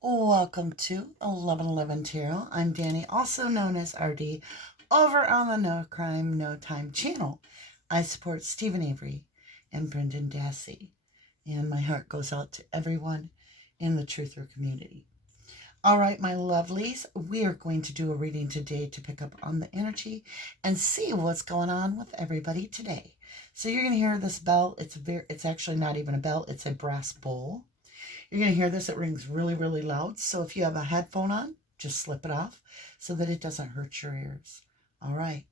Welcome to 1111 Tarot. I'm Danny, also known as RD, over on the No Crime, No Time channel. I support Stephen Avery and Brendan Dassey, and my heart goes out to everyone in the Truther community. All right, my lovelies, we are going to do a reading today to pick up on the energy and see what's going on with everybody today. So you're going to hear this bell. It's actually not even a bell. It's a brass bowl. You're going to hear this. It rings really, really loud. So if you have a headphone on, just slip it off so that it doesn't hurt your ears. All right.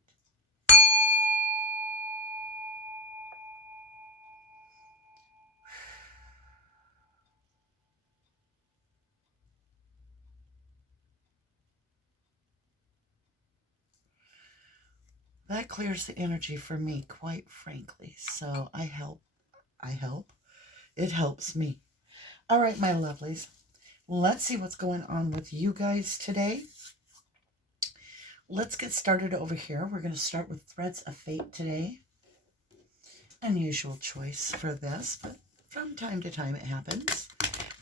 That clears the energy for me, quite frankly. So I help. It helps me. All right, my lovelies. Let's see what's going on with you guys today. Let's get started over here. We're going to start with Threads of Fate today. Unusual choice for this, but from time to time it happens.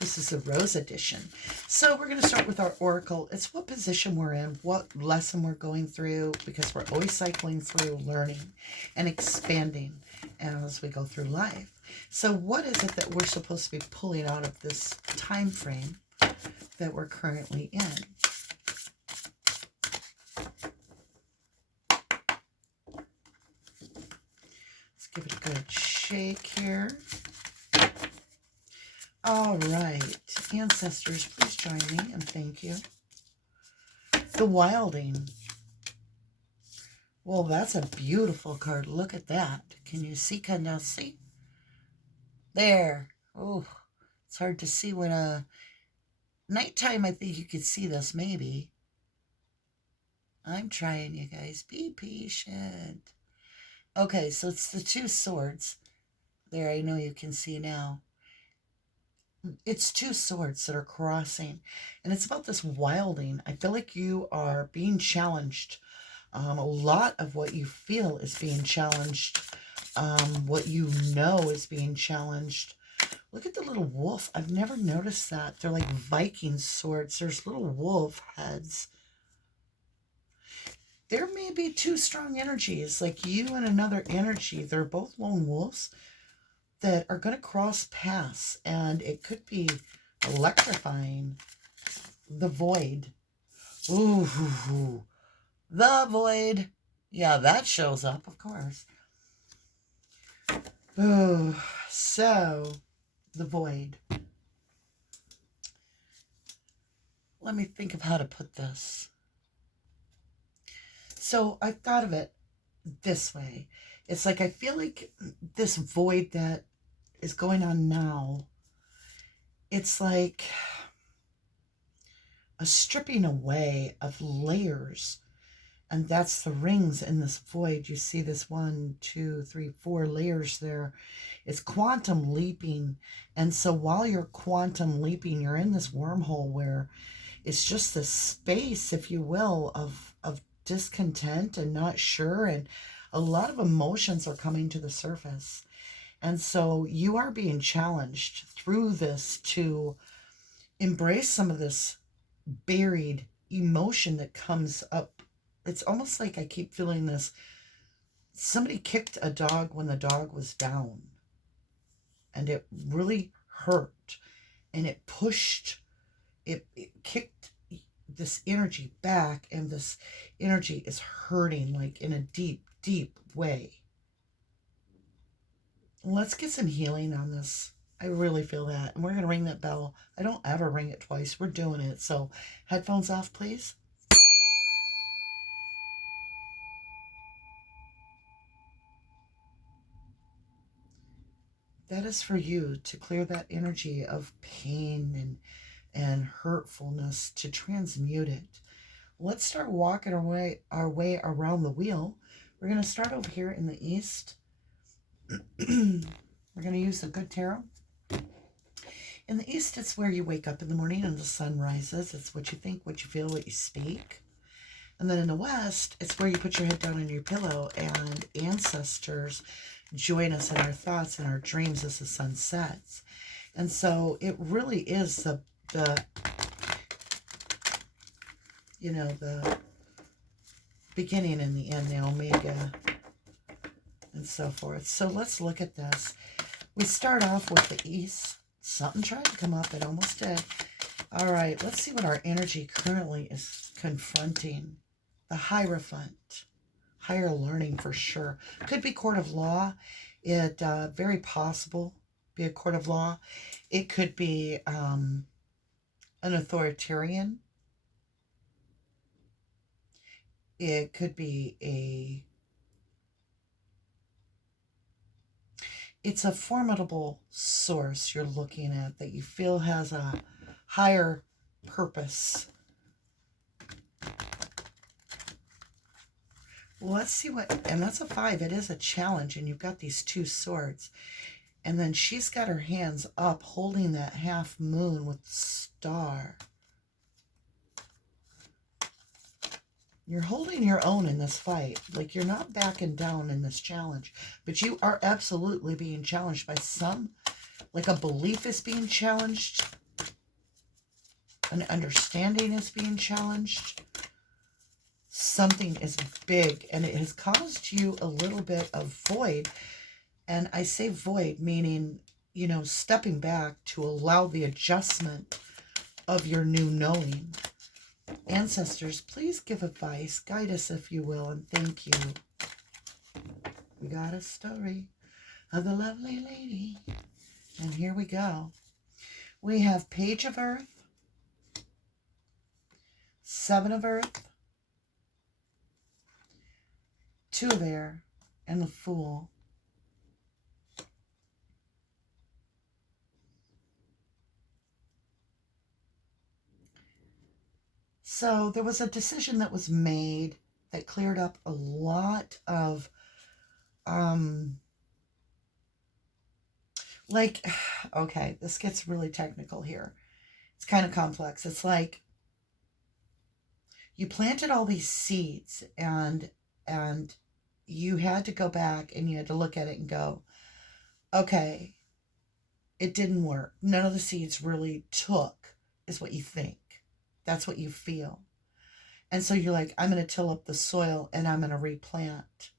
This is the Rose edition. So we're going to start with our Oracle. It's what position we're in, what lesson we're going through, because we're always cycling through learning and expanding as we go through life. So what is it that we're supposed to be pulling out of this time frame that we're currently in? Let's give it a good shake here. All right, ancestors, please join me and thank you. The Wilding. Well, that's a beautiful card. Look at that. Can you see? Can you see? There. Oh, it's hard to see when nighttime. I think you could see this maybe. I'm trying, you guys. Be patient. Okay, so it's the Two Swords. There, I know you can see now. It's two swords that are crossing, and it's about this wilding. I feel like you are being challenged. A lot of what you feel is being challenged. What you know is being challenged. Look at the little wolf. I've never noticed that. They're like Viking swords. There's little wolf heads. There may be two strong energies, like you and another energy. They're both lone wolves that are going to cross paths, and it could be electrifying. The Void. Ooh, the Void. Yeah, that shows up, of course. Oh, so the Void. Let me think of how to put this. So I thought of it this way. It's like I feel like this void that is going on now, it's like a stripping away of layers, and that's the rings in this void. You see this 1, 2, 3, 4 layers there. It's quantum leaping, and so while you're quantum leaping, you're in this wormhole where it's just this space, if you will, of discontent and not sure, and a lot of emotions are coming to the surface. And so you are being challenged through this to embrace some of this buried emotion that comes up. It's almost like I keep feeling this. Somebody kicked a dog when the dog was down, and it really hurt, and it pushed, it kicked this energy back, and this energy is hurting like in a deep, deep way. Let's get some healing on this. I really feel that. And we're going to ring that bell. I don't ever ring it twice. We're doing it. So headphones off, please. That is for you to clear that energy of pain and hurtfulness, to transmute it. Let's start walking our way around the wheel. We're going to start over here in the east. We're going to use the Good Tarot. In the east, it's where you wake up in the morning and the sun rises. It's what you think, what you feel, what you speak. And then in the west, it's where you put your head down on your pillow, and ancestors join us in our thoughts and our dreams as the sun sets. And so it really is the you know, the beginning and the end, the omega, and so forth. So let's look at this. We start off with the East. Something tried to come up. It almost did. All right, let's see what our energy currently is confronting. The Hierophant. Higher learning for sure. Could be court of law. It very possible be a court of law. It could be an authoritarian. It could be it's a formidable source you're looking at that you feel has a higher purpose. Let's see what, and that's a 5. It is a challenge, and you've got these 2 swords. And then she's got her hands up holding that half moon with the star. You're holding your own in this fight. Like, you're not backing down in this challenge. But you are absolutely being challenged by some. Like, a belief is being challenged. An understanding is being challenged. Something is big, and it has caused you a little bit of void. And I say void, meaning, you know, stepping back to allow the adjustment of your new knowing. Ancestors, please give advice, guide us if you will, and thank you. We got a story of the lovely lady. And here we go. We have Page of Earth, 7 of Earth, 2 of Air, and the Fool. So there was a decision that was made that cleared up a lot of, like, okay, this gets really technical here. It's kind of complex. It's like you planted all these seeds and you had to go back and you had to look at it and go, okay, it didn't work. None of the seeds really took, is what you think. That's what you feel. And so you're like, I'm going to till up the soil and I'm going to replant.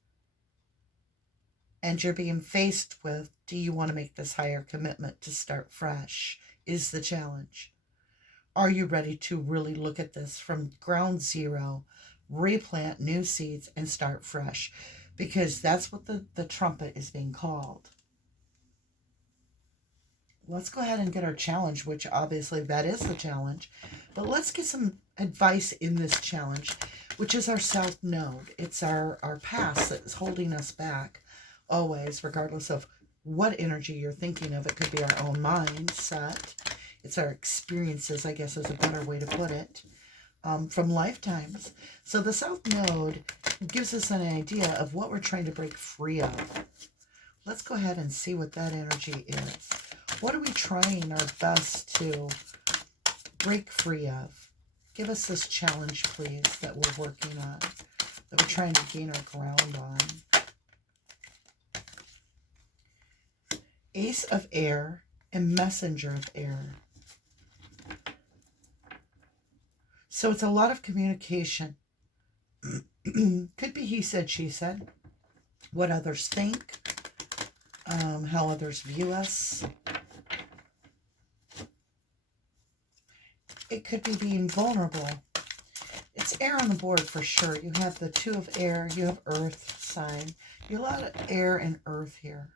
And you're being faced with, do you want to make this higher commitment to start fresh? Is the challenge. Are you ready to really look at this from ground zero, replant new seeds and start fresh? Because that's what the trumpet is being called. Let's go ahead and get our challenge, which obviously that is the challenge. But let's get some advice in this challenge, which is our South Node. It's our past that is holding us back always, regardless of what energy you're thinking of. It could be our own mindset. It's our experiences, I guess is a better way to put it, from lifetimes. So the South Node gives us an idea of what we're trying to break free of. Let's go ahead and see what that energy is. What are we trying our best to break free of? Give us this challenge, please, that we're working on, that we're trying to gain our ground on. Ace of Air and Messenger of Air. So it's a lot of communication. Could be he said, she said. What others think. How others view us. It could be being vulnerable. It's air on the board for sure. You have the 2 of air. You have earth sign. You have a lot of air and earth here.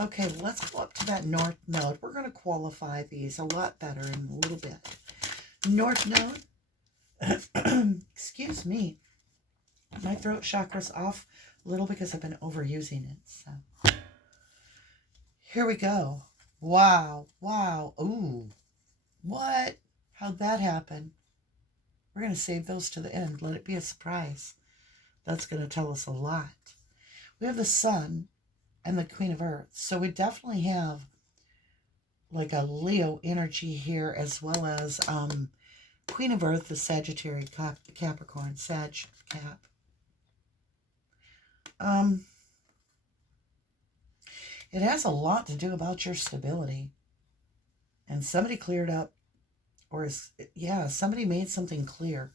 Okay, let's go up to that North Node. We're going to qualify these a lot better in a little bit. North Node. Excuse me. My throat chakra's off a little because I've been overusing it. So here we go. Wow. Wow. Ooh. What? How'd that happen? We're going to save those to the end. Let it be a surprise. That's going to tell us a lot. We have the Sun and the Queen of Earth. So we definitely have like a Leo energy here, as well as Queen of Earth, the Sagittarius, Capricorn, Sag Cap. It has a lot to do about your stability. And somebody cleared up or yeah, somebody made something clear.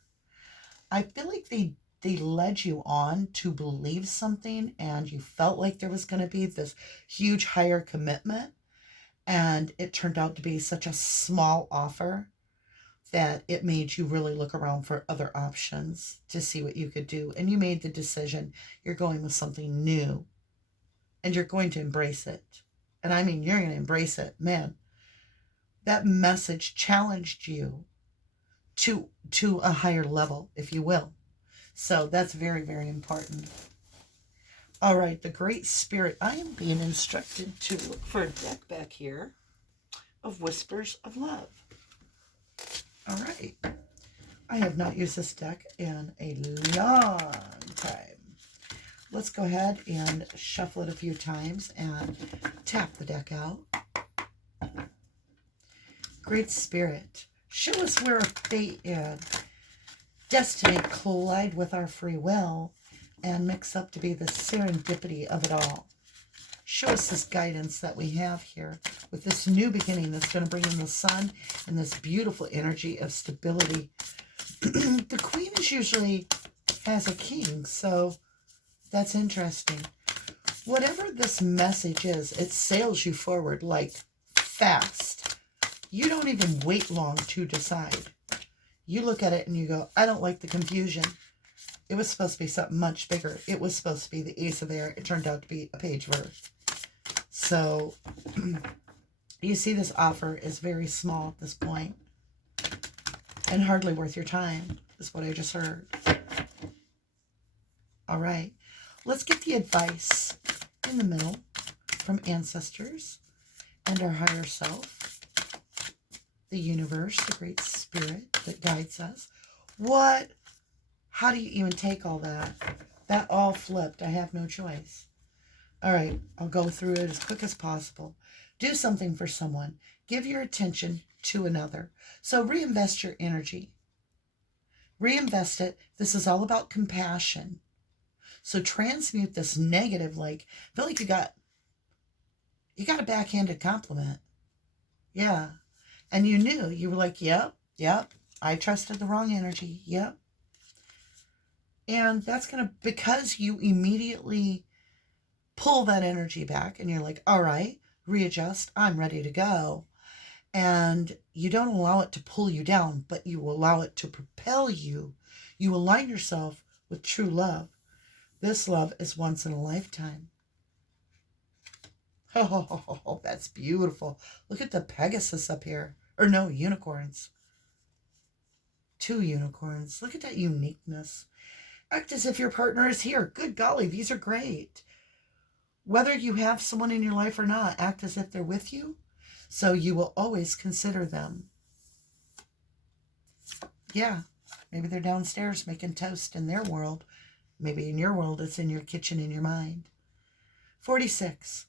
I feel like they led you on to believe something, and you felt like there was going to be this huge higher commitment, and it turned out to be such a small offer that it made you really look around for other options to see what you could do. And you made the decision you're going with something new, and you're going to embrace it. And I mean, you're going to embrace it. Man, that message challenged you to a higher level, if you will. So that's very, very important. All right, the Great Spirit. I am being instructed to look for a deck back here of Whispers of Love. All right. I have not used this deck in a long time. Let's go ahead and shuffle it a few times and tap the deck out. Great Spirit, show us where fate and destiny collide with our free will and mix up to be the serendipity of it all. Show us this guidance that we have here with this new beginning that's going to bring in the sun and this beautiful energy of stability. The Queen is usually has a king, so that's interesting. Whatever this message is, it sails you forward like fast. You don't even wait long to decide. You look at it and you go, I don't like the confusion. It was supposed to be something much bigger. It was supposed to be the Ace of Air. It turned out to be a Page of Earth. So you see this offer is very small at this point and hardly worth your time, is what I just heard. All right. Let's get the advice in the middle from ancestors and our higher self, the universe, the Great Spirit that guides us. How do you even take all that? That all flipped. I have no choice. All right, I'll go through it as quick as possible. Do something for someone. Give your attention to another. So reinvest your energy. Reinvest it. This is all about compassion. So transmute this negative, like, I feel like you got a backhanded compliment. Yeah. And you knew. You were like, yep, I trusted the wrong energy. Yep. And that's going to, because you immediately pull that energy back and you're like, all right, readjust, I'm ready to go. And you don't allow it to pull you down, but you allow it to propel you. You align yourself with true love. This love is once in a lifetime. Oh, that's beautiful. Look at the Pegasus up here. Or no, unicorns. 2 unicorns. Look at that uniqueness. Act as if your partner is here. Good golly, these are great. Whether you have someone in your life or not, act as if they're with you, so you will always consider them. Yeah, maybe they're downstairs making toast in their world. Maybe in your world, it's in your kitchen, in your mind. 46.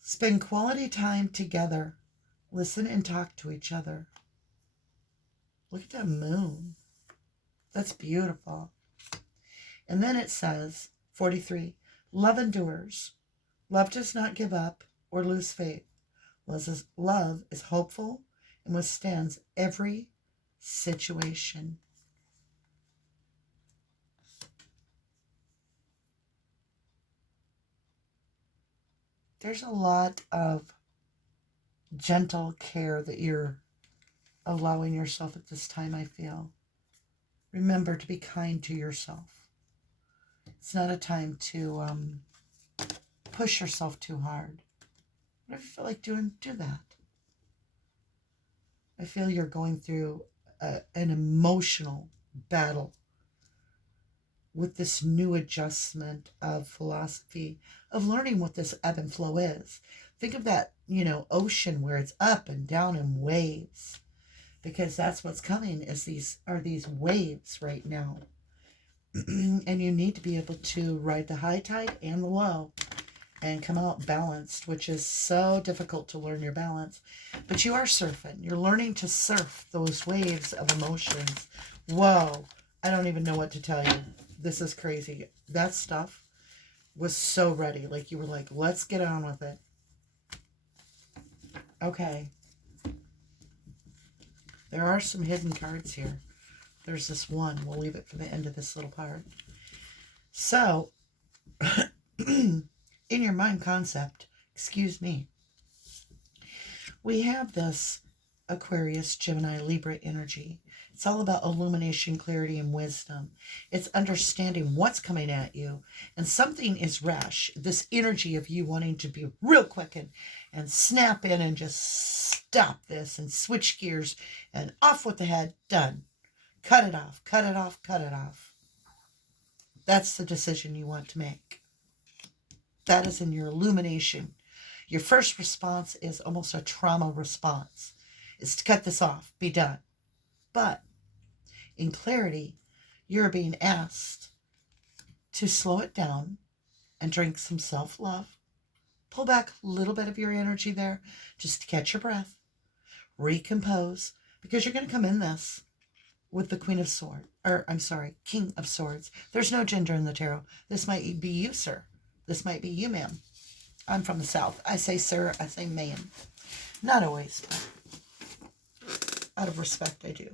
Spend quality time together. Listen and talk to each other. Look at that moon. That's beautiful. And then it says, 43, love endures. Love does not give up or lose faith. Love is hopeful and withstands every situation. There's a lot of gentle care that you're allowing yourself at this time, I feel. Remember to be kind to yourself. It's not a time to push yourself too hard. Whatever you feel like doing, do that. I feel you're going through an emotional battle with this new adjustment of philosophy, of learning what this ebb and flow is. Think of that, ocean where it's up and down in waves, because that's what's coming is these waves right now. And you need to be able to ride the high tide and the low and come out balanced, which is so difficult to learn your balance. But you are surfing. You're learning to surf those waves of emotions. Whoa. I don't even know what to tell you. This is crazy. That stuff was so ready. Like you were like, let's get on with it. Okay. There are some hidden cards here. There's this one. We'll leave it for the end of this little part. So, in your mind concept, excuse me, we have this Aquarius, Gemini, Libra energy. It's all about illumination, clarity, and wisdom. It's understanding what's coming at you. And something is rash. This energy of you wanting to be real quick and snap in and just stop this and switch gears and off with the head. Done. Cut it off, cut it off, cut it off. That's the decision you want to make. That is in your illumination. Your first response is almost a trauma response. It's to cut this off, be done. But in clarity, you're being asked to slow it down and drink some self-love. Pull back a little bit of your energy there just to catch your breath. Recompose, because you're going to come in this with the Queen of Swords, or I'm sorry, King of Swords. There's no gender in the tarot. This might be you, sir. This might be you, ma'am. I'm from the South. I say sir, I say ma'am. Not always, but out of respect, I do.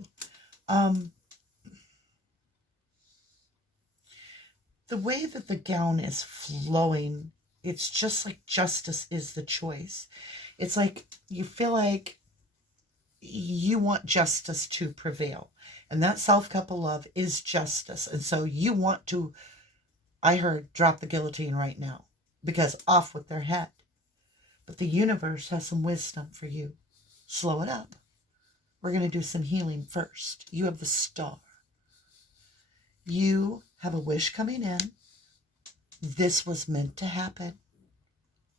The way that the gown is flowing, it's just like justice is the choice. It's like you feel like you want justice to prevail. And that self-cup of love is justice. And so you want to, I heard, drop the guillotine right now. Because off with their head. But the universe has some wisdom for you. Slow it up. We're going to do some healing first. You have the Star. You have a wish coming in. This was meant to happen.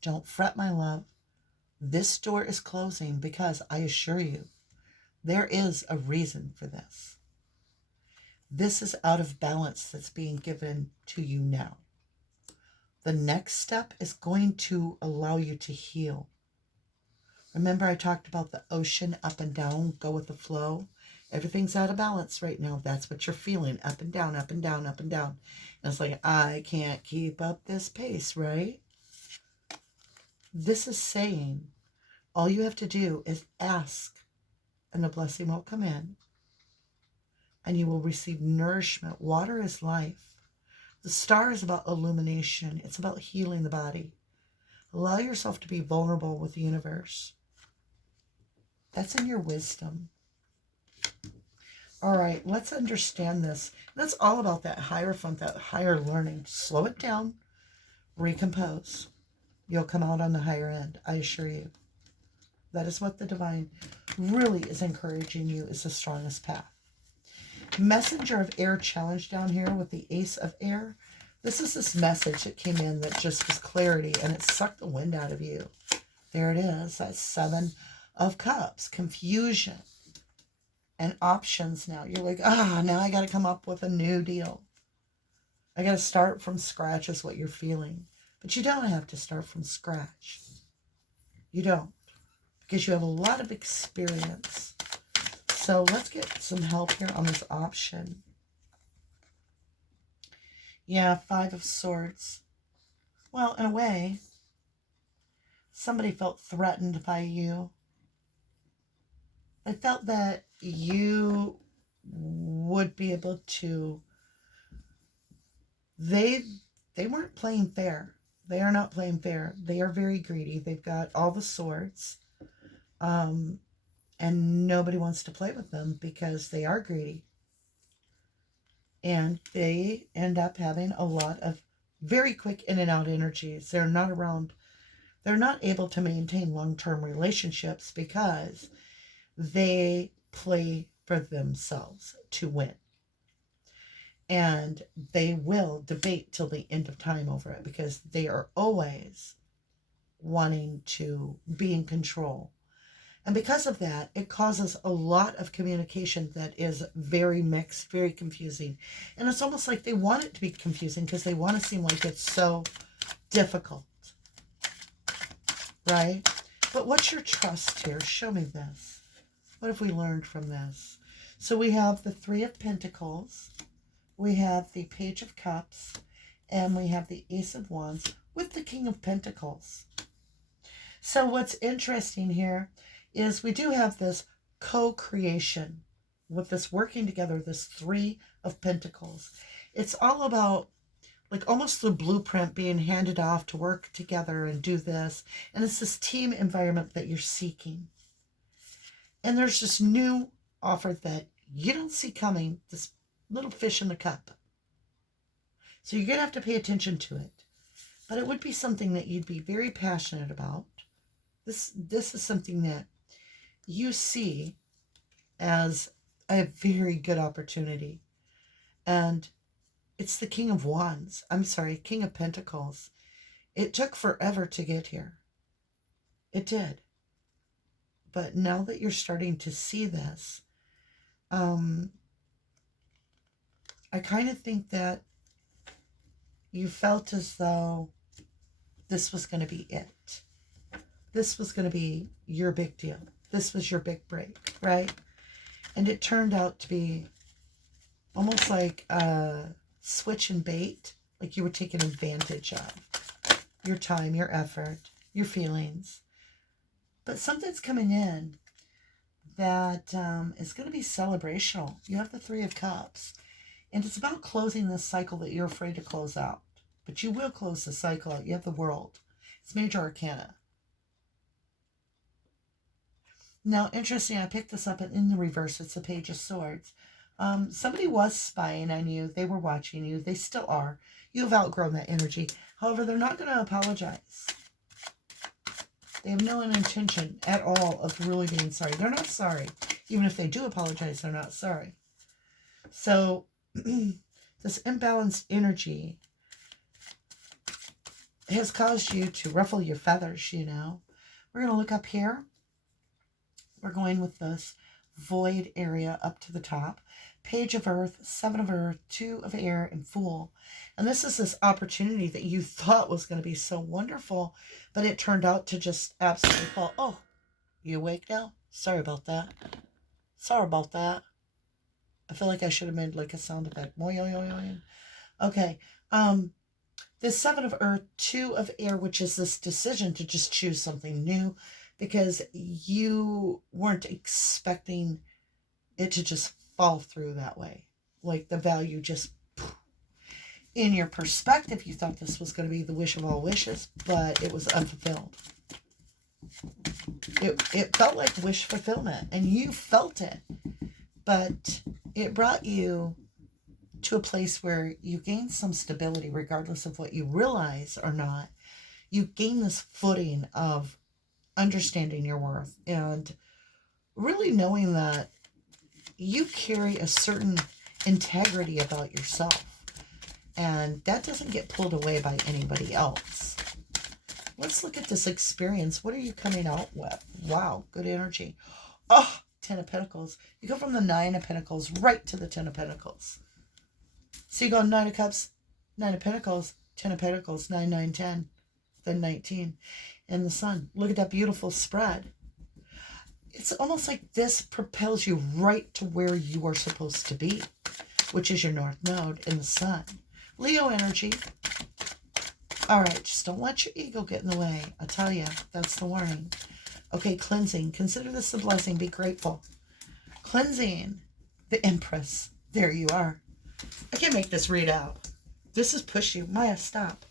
Don't fret, my love. This door is closing because I assure you, there is a reason for this. This is out of balance that's being given to you now. The next step is going to allow you to heal. Remember I talked about the ocean up and down, go with the flow? Everything's out of balance right now. That's what you're feeling, up and down, up and down, up and down. And it's like, I can't keep up this pace, right? This is saying all you have to do is ask, and the blessing will come in, and you will receive nourishment. Water is life. The Star is about illumination. It's about healing the body. Allow yourself to be vulnerable with the universe. That's in your wisdom. All right, let's understand this. That's all about that Hierophant, that higher learning. Slow it down, recompose. You'll come out on the higher end, I assure you. That is what the divine really is encouraging you, is the strongest path. Messenger of Air challenge down here with the Ace of Air. This is this message that came in that just was clarity, and it sucked the wind out of you. There it is, that Seven of Cups, confusion and options now. You're like, now I got to come up with a new deal. I got to start from scratch is what you're feeling. But you don't have to start from scratch. You don't, because you have a lot of experience. So let's get some help here on this option. Yeah, Five of Swords. Well, in a way, somebody felt threatened by you. They felt that you would be able to... They weren't playing fair. They are not playing fair. They are very greedy. They've got all the swords. And nobody wants to play with them because they are greedy. And they end up having a lot of very quick in and out energies. They're not around. They're not able to maintain long-term relationships because they play for themselves to win. And they will debate till the end of time over it because they are always wanting to be in control. And because of that, it causes a lot of communication that is very mixed, very confusing. And it's almost like they want it to be confusing because they want to seem like it's so difficult. Right? But what's your trust here? Show me this. What have we learned from this? So we have the Three of Pentacles. We have the Page of Cups. And we have the Ace of Wands with the King of Pentacles. So what's interesting here is we do have this co-creation with this working together, this Three of Pentacles. It's all about like almost the blueprint being handed off to work together and do this. And it's this team environment that you're seeking. And there's this new offer that you don't see coming, this little fish in the cup. So you're going to have to pay attention to it. But it would be something that you'd be very passionate about. This is something that you see as a very good opportunity. And it's the King of Wands. I'm sorry, King of Pentacles. It took forever to get here. It did. But now that you're starting to see this, I kind of think that you felt as though this was going to be it. This was going to be your big deal. This was your big break, right? And it turned out to be almost like a switch and bait, like you were taking advantage of your time, your effort, your feelings. But something's coming in that is going to be celebrational. You have the Three of Cups. And it's about closing this cycle that you're afraid to close out. But you will close the cycle out. You have the World. It's Major Arcana. Now, interesting, I picked this up in the reverse. It's the Page of Swords. Somebody was spying on you. They were watching you. They still are. You've outgrown that energy. However, they're not going to apologize. They have no intention at all of really being sorry. They're not sorry. Even if they do apologize, they're not sorry. So this imbalanced energy has caused you to ruffle your feathers, you know. We're going to look up here. We're going with this void area up to the top. Page of Earth, Seven of Earth, Two of Air, and Fool. And this is this opportunity that you thought was going to be so wonderful, but it turned out to just absolutely fall. Oh, you awake now? Sorry about that. Sorry about that. I feel like I should have made like a sound effect. Okay. This Seven of Earth, Two of Air, which is this decision to just choose something new because you weren't expecting it to just fall through that way. Like the value just, in your perspective, you thought this was going to be the wish of all wishes, but it was unfulfilled. It felt like wish fulfillment, and you felt it, but it brought you to a place where you gained some stability, regardless of what you realize or not. You gain this footing of understanding your worth and really knowing that you carry a certain integrity about yourself, and that doesn't get pulled away by anybody else. Let's look at this experience. What are you coming out with? Wow, good energy. Oh, Ten of Pentacles. You go from the Nine of Pentacles right to the Ten of Pentacles. So you go Nine of Cups, Nine of Pentacles, Ten of Pentacles, 9, 9, 10, then 19. And the Sun. Look at that beautiful spread. It's almost like this propels you right to where you are supposed to be, which is your North Node in the Sun. Leo energy. All right, just don't let your ego get in the way. I tell you, that's the warning. Okay, cleansing. Consider this a blessing. Be grateful. Cleansing. The Empress. There you are. I can't make this read out. This has pushed you. Maya, stop.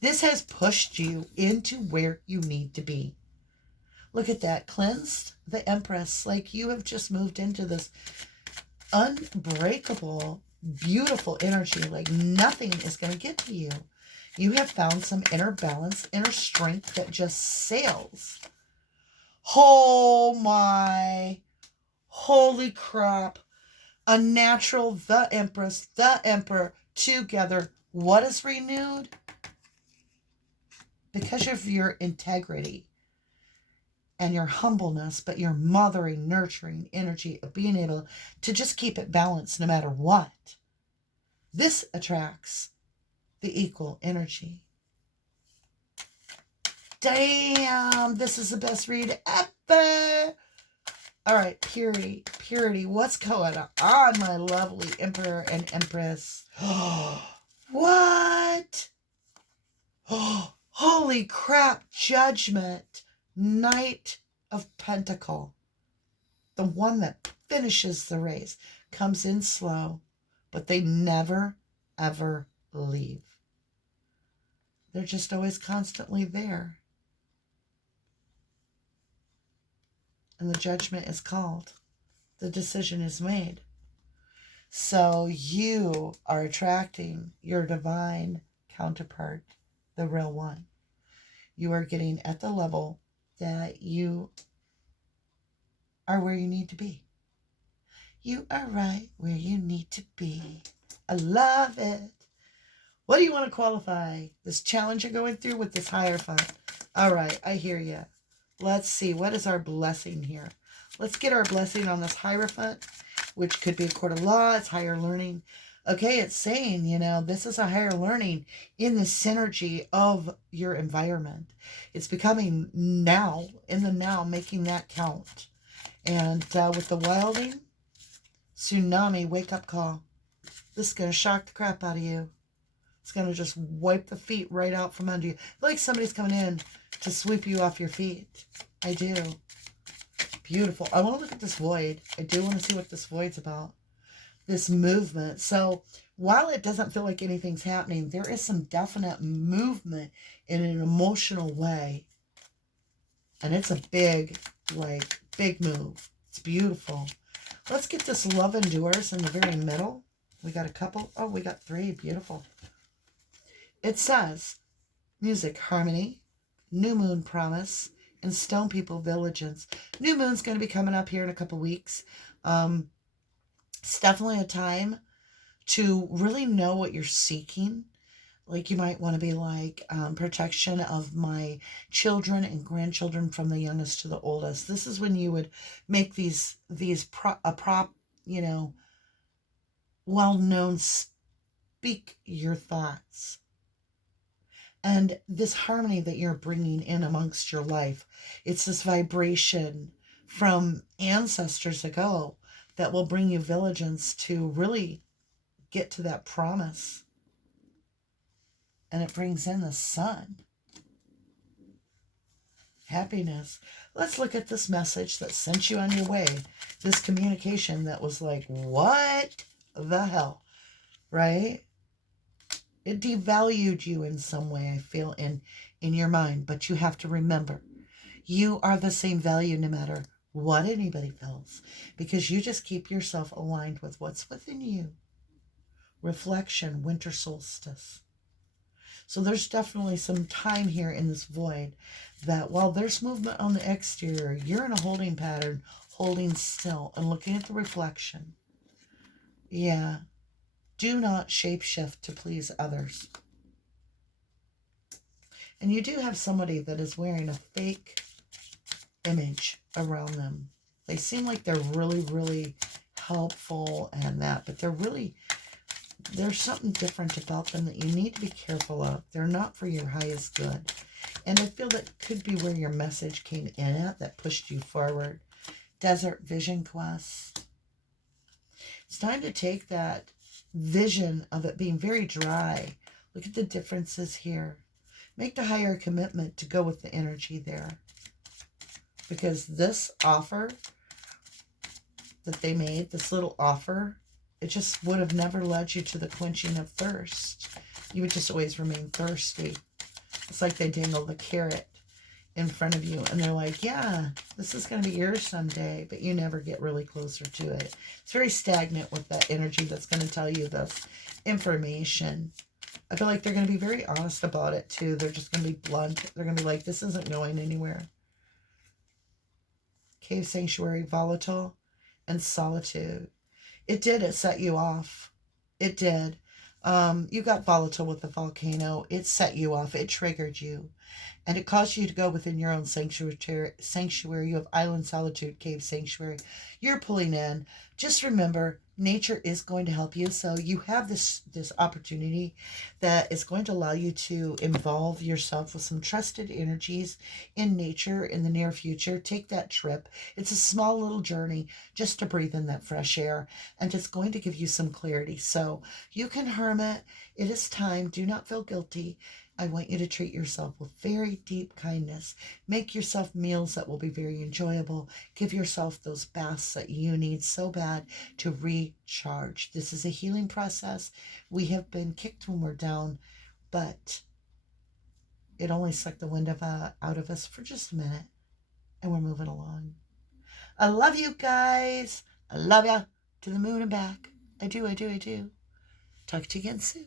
This has pushed you into where you need to be. Look at that. Cleansed. The Empress. Like you have just moved into this unbreakable, beautiful energy. Like nothing is going to get to you. You have found some inner balance, inner strength that just sails. Oh my. Holy crap. A natural, the Empress, the Emperor, together. What is renewed? Because of your integrity and your humbleness, but your mothering, nurturing energy of being able to just keep it balanced no matter what. This attracts the equal energy. Damn, this is the best read ever. All right, purity, purity. What's going on, my lovely Emperor and Empress? What? Oh, holy crap, Judgment, Knight of Pentacle. the one that finishes the race, comes in slow, but they never, ever leave. They're just always constantly there. And the judgment is called. The decision is made. So you are attracting your divine counterpart, the real one. You are getting at the level that you are where you need to be. You are right where you need to be. I love it. What do you want to qualify this challenge you're going through with this Hierophant? All right, I hear you. Let's see. What is our blessing here? Let's get our blessing on this Hierophant, which could be a court of law. It's higher learning. Okay, it's saying, this is a higher learning in the synergy of your environment. It's becoming now, in the now, making that count. And with the wilding, tsunami, wake-up call. This is going to shock the crap out of you. It's going to just wipe the feet right out from under you. Like somebody's coming in to sweep you off your feet. I do. Beautiful. I want to look at this void. I do want to see what this void's about. This movement. So while it doesn't feel like anything's happening, there is some definite movement in an emotional way. And it's a big move. It's beautiful. Let's get this love endures in the very middle. We got a couple. Oh, we got 3. Beautiful. It says, music, harmony, new moon promise, and stone people vigilance. New moon's going to be coming up here in a couple weeks. It's definitely a time to really know what you're seeking. Like you might want to be like protection of my children and grandchildren from the youngest to the oldest. This is when you would make these well-known, speak your thoughts. And this harmony that you're bringing in amongst your life, it's this vibration from ancestors ago that will bring you vigilance to really get to that promise. And it brings in the sun. Happiness. Let's look at this message that sent you on your way. This communication that was like, what the hell? Right? It devalued you in some way, I feel, in your mind. But you have to remember, you are the same value no matter what anybody feels. Because you just keep yourself aligned with what's within you. Reflection, winter solstice. So there's definitely some time here in this void that while there's movement on the exterior, you're in a holding pattern, holding still and looking at the reflection. Yeah. Do not shapeshift to please others. And you do have somebody that is wearing a fake image around them. They seem like they're really, really helpful and that, but there's something different about them that you need to be careful of. They're not for your highest good. And I feel that could be where your message came in at that pushed you forward. Desert Vision Quest. It's time to take that vision of it being very dry. Look at the differences here. Make the higher commitment to go with the energy there. Because this offer that they made, this little offer, it just would have never led you to the quenching of thirst. You would just always remain thirsty. It's like they dangle the carrot in front of you and they're like, yeah, this is going to be yours someday, but you never get really closer to it. It's very stagnant with that energy that's going to tell you this information. I feel like they're going to be very honest about it too. They're just going to be blunt. They're going to be like, this isn't going anywhere. Cave Sanctuary, volatile, and solitude. It did. It set you off. It did. You got volatile with the volcano. It set you off. It triggered you. And it caused you to go within your own sanctuary. You have Island Solitude, Cave Sanctuary. You're pulling in. Just remember, nature is going to help you. So you have this opportunity that is going to allow you to involve yourself with some trusted energies in nature in the near future. Take that trip. It's a small little journey just to breathe in that fresh air. And it's going to give you some clarity. So you can hermit. It is time. Do not feel guilty. I want you to treat yourself with very deep kindness. Make yourself meals that will be very enjoyable. Give yourself those baths that you need so bad to recharge. This is a healing process. We have been kicked when we're down, but it only sucked the wind out of us for just a minute, and we're moving along. I love you guys. I love ya to the moon and back. I do. Talk to you again soon.